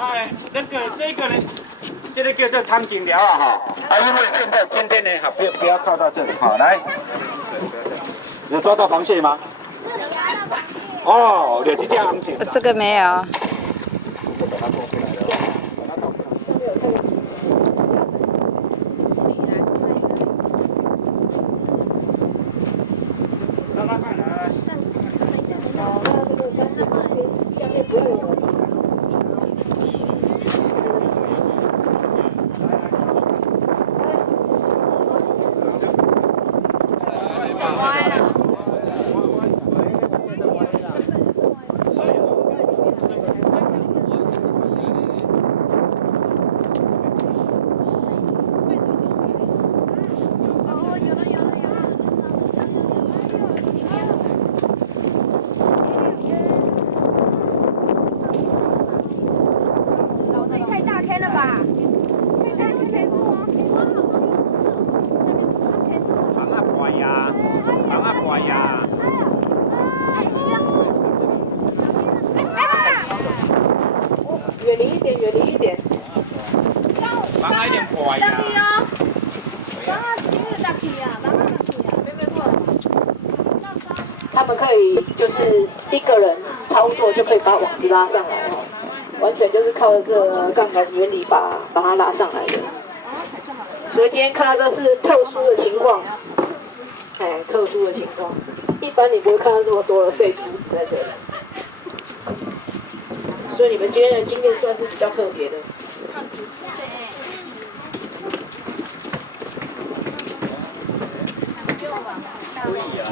哎，这个呢，这个叫做汤金条啊哈。啊，因为现在今天呢，哈，不要靠到这里哈，来，有抓到螃蟹吗？哦，有这样子。这个没有。让他看来。远离一点，远离一点。放开一点破呀。他们可以就是一个人操作就可以把网子拉上来哦，完全就是靠这个杠杆原理把它拉上来的。所以今天看到这是特殊的情况，哎，特殊的情况，一般你不会看到这么多的废珠子在这里。所以你们今天的经验算是比较特别的。可以啊。